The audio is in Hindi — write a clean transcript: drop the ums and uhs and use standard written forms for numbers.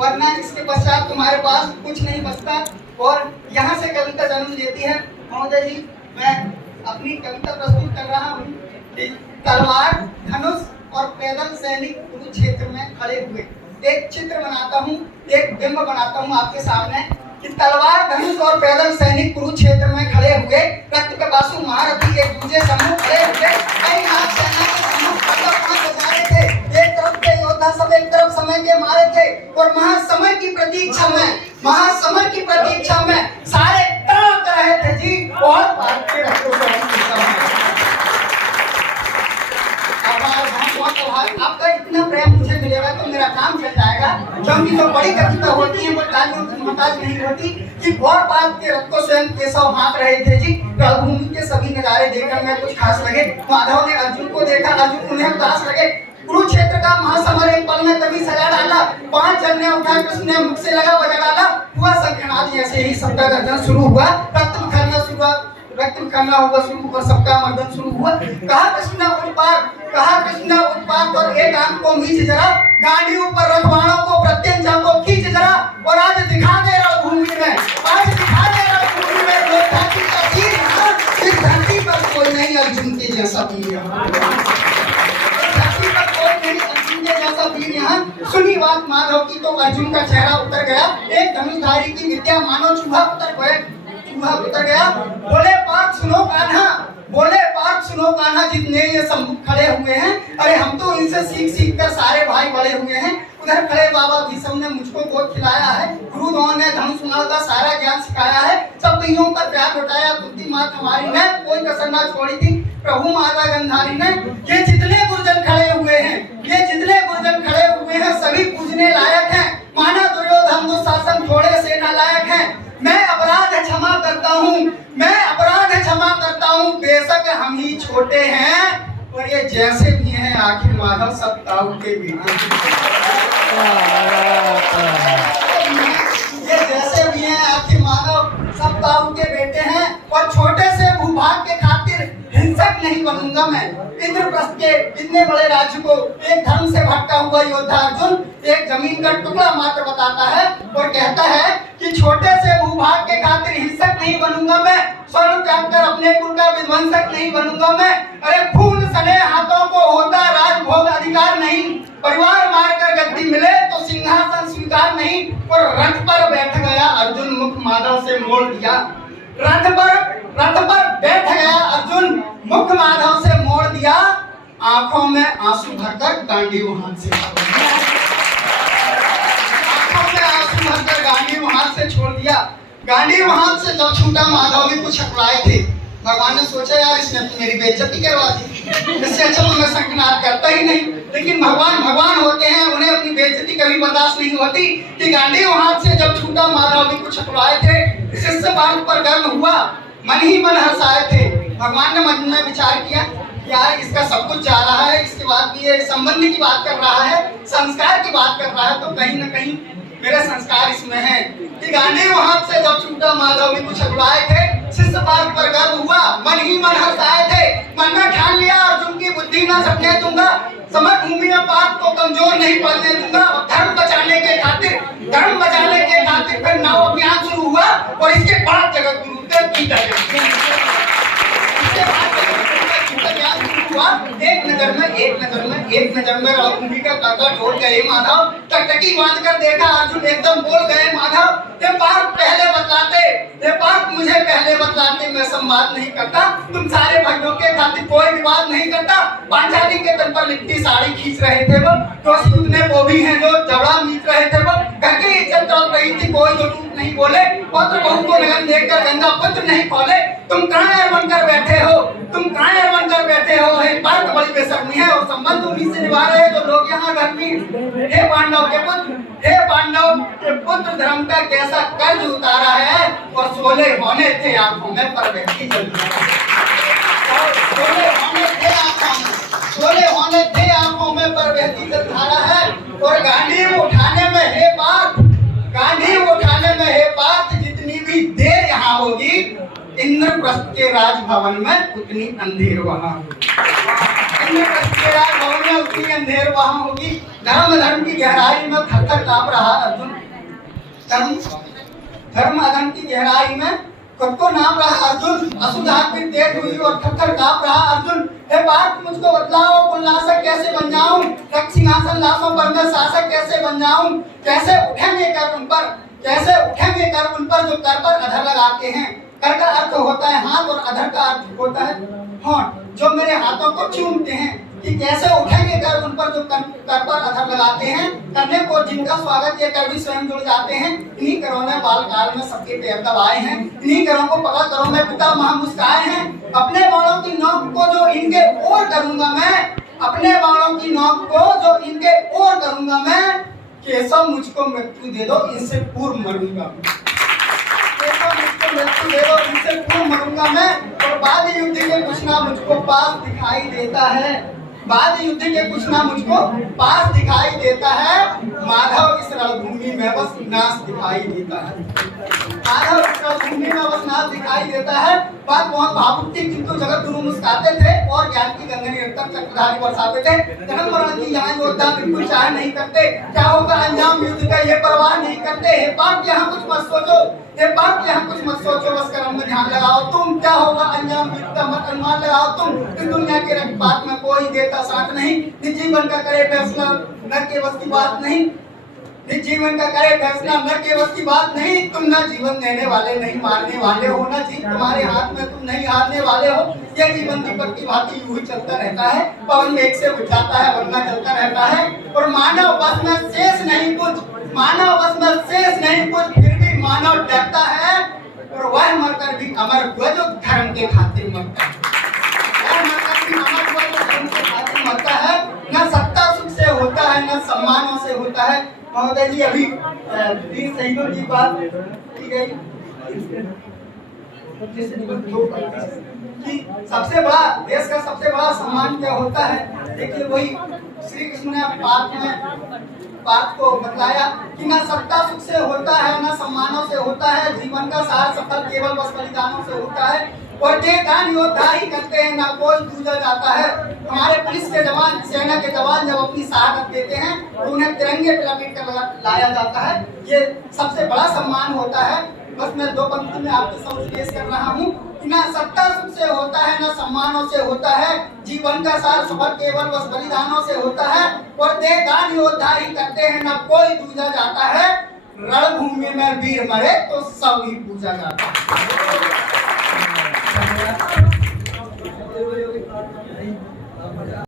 वरना इसके पश्चात तुम्हारे पास कुछ नहीं बचता। और यहाँ से कविता जन्म लेती है। महोदय जी, मैं अपनी कविता प्रस्तुत कर रहा हूँ। तलवार, धनुष और पैदल सैनिक कुरुक्षेत्र में खड़े हुए। एक चित्र बनाता हूँ, एक बिंब बनाता हूँ आपके सामने कि तलवार, धनुष और पैदल सैनिक कुरुक्षेत्र में खड़े हुए। रक्त पिपासु महारथी एक दूजे सम्मुख खड़े हुए। कई नाग सेना के सम्मुख बजा रहे थे। एक तरफ के योद्धा सब एक तरफ समय के मारे थे। और महासमर की प्रतीक्षा में, महासमर की प्रतीक्षा में सारे ताक रहे थे जी। और भारत के रक्तों से आपका इतना प्रेम मुझे मिलेगा तो मेरा काम चल जाएगा। क्योंकि तो बड़ी कविता होती है वो तालियों की मोहताज नहीं होती कि बहुत बात के रथ को स्वयं केशव हाँक रहे थे जी। रणभूमि के सभी नजारे देखकर मैं कुछ खास लगे। माधव ने अर्जुन को देखा, अर्जुन उन्हें उदास लगे। कुरुक्षेत्र का महासमर एक पल में तभी सजा डाला। 5 जन ने उठा, कृष्ण ने मुख से लगा बजा डाला। हुआ शंखनाद, जैसे ही शब्द गर्जन शुरू हुआ, रक्त बिखरना हुआ शुरू और सबका मर्दन शुरू हुआ। कहा कृष्ण उत्पात और एक आंख को मीच जरा, गाड़ी ऊपर रथवाणों को प्रत्यंचा को खींच जरा। और आज दिखा दे रहा भूमि में, आज दिखा दे रहा भूमि में योद्धा की तस्वीर। इस धरती पर कोई नहीं अर्जुन के जैसा वीर, धरती पर कोई नहीं अर्जुन के जैसा वीर। यहाँ सुनी बात माधव की तो अर्जुन का चेहरा उतर गया। एक धनुषधारी की विद्या मानो चूहा उतर गया। बोले पार्थ सुनो कान्हा, बोले पार्थ सुनो कान्हा, जितने ये सम्मुख खड़े हुए हैं, अरे हम तो इनसे सीख कर सारे भाई बड़े हुए हैं। उधर खड़े बाबा भीष्म ने मुझको गोद खिलाया है। गुरु द्रोण ने धनुष का सारा ज्ञान सिखाया है। सब तीनों पर प्यार लुटाया। बुद्धि मात हमारी ने कोई कसर ना छोड़ी थी। प्रभु माता गंधारी ने। ये जितने गुरुजन खड़े हुए हैं, ये जितने गुरुजन खड़े हुए हैं, सभी पूजने लायक हैं। माना दुर्योधन दुशासन थोड़े से नालायक हैं। मैं अपराध क्षमा करता हूँ, मैं अपराध क्षमा करता हूँ। बेशक हम ही छोटे हैं और ये जैसे भी हैं आखिर माधव सब ताऊ के बेटे। ये जैसे भी हैं आखिर माधव सब ताऊ के बेटे हैं। और छोटे से भूभाग के खातिर हिंसक नहीं बनूंगा मैं। इंद्रप्रस्थ के इतने बड़े राज्य को एक धर्म से भटका हुआ योद्धा अर्जुन एक जमीन का टुकड़ा मात्र बताता है और कहता है कि छोटे से भूभाग के खातिर हिंसक नहीं बनूंगा मैं। स्वर्ण त्याग कर अपने कुल का विध्वंसक नहीं बनूंगा मैं। अरे खून सने हाथों को होता राजभोग अधिकार नहीं। परिवार मारकर गद्दी मिले तो सिंहासन स्वीकार नहीं। और रथ पर बैठ गया अर्जुन, मुख माधव से मोड़ दिया। रथ पर बैठ गया अर्जुन, मुख माधव से मोड़ दिया। आंखों में आंसू भरकर गांडीव हाथ से, आंखों में आंसू भरकर गांडीव हाथ से छोड़ दिया। गांडीव हाथ से जब छूटा माधव भी कुछ अकड़ाए थे। भगवान ने सोचा यार इसने तो मेरी बेइज्जती करवा दी, इससे अच्छा तो मैं शंखनाद करता ही नहीं। लेकिन भगवान होते हैं, उन्हें अपनी बेइज्जती कभी बर्दाश्त नहीं होती कि गांडीव हाथ से जब छूटा माधव भी कुछ अकड़ाए थे। शिष्य बात पर गर्व हुआ, मन ही मन हंसाए थे। भगवान ने मन में विचार किया यार इसका सब कुछ जा रहा है, इसके बाद भी ये संबंध की बात कर रहा है, संस्कार की बात कर रहा है, तो कहीं न कहीं मेरा संस्कार इसमें है कि गांडीव हाथ से जब छूटा माधव भी कुछ अकड़ाए थे। शिष्य बात पर गर्व हुआ, मन ही मन हंसाए थे। मन में ठान लिया अर्जुन की बुद्धि ना सटने दूंगा। समर भूमि में पाप को कमजोर नहीं पड़ने दूंगा। धर्म बचाने के खातिर फिर नाव अभियान शुरू हुआ। और इसके बाद जगत गुरु एक नजर में रणभूमि का काका ढोल गए माधव। टकटकी बांध कर देखा अर्जुन, एकदम बोल गए माधव। ये पार्थ मुझे पहले बतलाते, मैं संवाद नहीं करता। तुम सारे भाइयों के खातिर कोई विवाद नहीं करता। पांचाली के तल पर लिपटी साड़ी खींच रहे थे वो, तो उतने वो भी हैं जो जबड़ा मीट रहे थे वो। घर की इज्जत तड़प रही थी, कोई जो टूट नहीं बोले। पुत्र बहू को लगन देखकर गंगा पुत्र नहीं खोले। तुम कायर बनकर बैठे हो, पार्थ बड़ी बेशर्मी है। और संबंध उन्हीं से निभा रहे जो लोग यहाँ घर में। हे पांडव के पुत्र धर्म का कैसा कर्ज उतारा है। और सोले होने थे आंखों में पर व्यक्ति सोले होने थे आंखों में पर व्यक्ति जल धारा है। और गांडीव उठाने में हे पार्थ जितनी भी देर यहाँ होगी, इंद्रप्रस्थ के राजभवन में उतनी अंधेर वहां होगी। इंद्रप्रस्थ के राजभवन में उतनी अंधेर वहां होगी। धर्म की गहराई में थर-थर कांप रहा अर्जुन। धर्म अधर्म की गहराई में खुद को नाप रहा अर्जुन। असुधार की तेज हुई और थर-थर कांप रहा अर्जुन। हे पार्थ मुझको बतलाओ, उल्लासक कैसे बन जाऊं? सिंहासन लाशों पर मैं शासक कैसे बन जाऊं? कैसे उठेंगे कर उन पर, कैसे उठेंगे कर उन पर जो कर पर अधर लगाते हैं। कर का अर्थ होता है हाथ और अधर का अर्थ होता है होंठ। जो मेरे हाथों को चूमते हैं कि कैसे उठेंगे कर उन पर जो कर पर अधर लगाते हैं। करने को जिनका स्वागत ये कर भी स्वयं जुड़ जाते हैं। इन्हीं करों ने बाल काल में सबके पैर दबाए हैं। इन्हीं करों को पकड़ करों में पिता महा मुस्काए हैं। अपने बाणों की नोक को जो इनके ओर करूंगा मैं, अपने बाणों की नोक को जो इनके ओर करूंगा मैं। केशव मुझको मृत्यु दे दो, इनसे पूर्व मरूंगा। मृत्यु दे दो, इनसे पूर्व मरूंगा मैं। और बाद युद्ध के कुछ ना मुझको पास दिखाई देता है। बाद युद्ध के कुछ ना मुझको पास दिखाई देता है। माधव इस रणभूमि में बस नाश दिखाई देता है। माधव इस रणभूमि में बस नाश दिखाई देता है। बात बहुत भावुक थी, किंतु जगत गुरु मुस्कुराते थे और ज्ञान की गंगा निरंतर चक्रधारी बरसाते थे। जन्म मरण की यहाँ योद्धा बिल्कुल चाह नहीं करते। क्या होगा अंजाम युद्ध का ये परवाह नहीं करते। हे पाप यहाँ कुछ मत सोचो, हे पाप यहाँ कुछ मत सोचो, बस कर्म में ध्यान लगाओ तुम। क्या होगा अंजाम युद्ध का मत अनुमान लगाओ तुम। इस दुनिया के रखपात में कोई देता साथ नहीं। निज जीवन का करे फैसला नर के बस की बात नहीं। निज जीवन का करे फैसला नर के बस की बात नहीं। तुम ना जीवन देने वाले नहीं मारने वाले हो, ना जीत तुम्हारे हाथ में तुम नहीं हारने वाले हो। ये जीवन दीपक की भांति यूं ही चलता रहता है। पवन मेघ से बुझ जाता है वरना चलता रहता है। और मानव बस में शेष नहीं कुछ, मानव बस में शेष नहीं कुछ, फिर भी मानव डरता है। और वह मरकर भी अमर हुआ जो धर्म के खातिर मरता है। वह मरकर भी अमर हुआ जो धर्म के खातिर मरता है। न सत्ता सुख से होता है, न सम्मानों से होता है। महोदय जी अभी वीर शहीदों की बात की गई कि सबसे बड़ा देश का सबसे बड़ा सम्मान क्या होता है। देखिए वही श्री कृष्ण ने बात को बतलाया कि ना सत्ता सुख से होता है, ना सम्मानों से होता है। जीवन का सार सफल केवल बस बलिदानों से होता है। और देहदान योद्धा ही करते हैं, ना कोई दूजा जाता है। हमारे पुलिस के जवान, सेना के जवान जब अपनी शहादत देते हैं तो उन्हें तिरंगे पे लपेट कर लाया जाता है। ये सबसे बड़ा सम्मान होता है। बस मैं दो पंक्ति में आपके समक्ष पेश कर रहा हूँ कि ना सत्ता सुख से होता है, ना सम्मानों से होता है। जीवन का सार सफल केवल बस बलिदानों से होता है। और देहदान योद्धा ही करते हैं, ना कोई दूजा जाता है। रणभूमि में वीर मरे तो सब ही पूजा जाता है।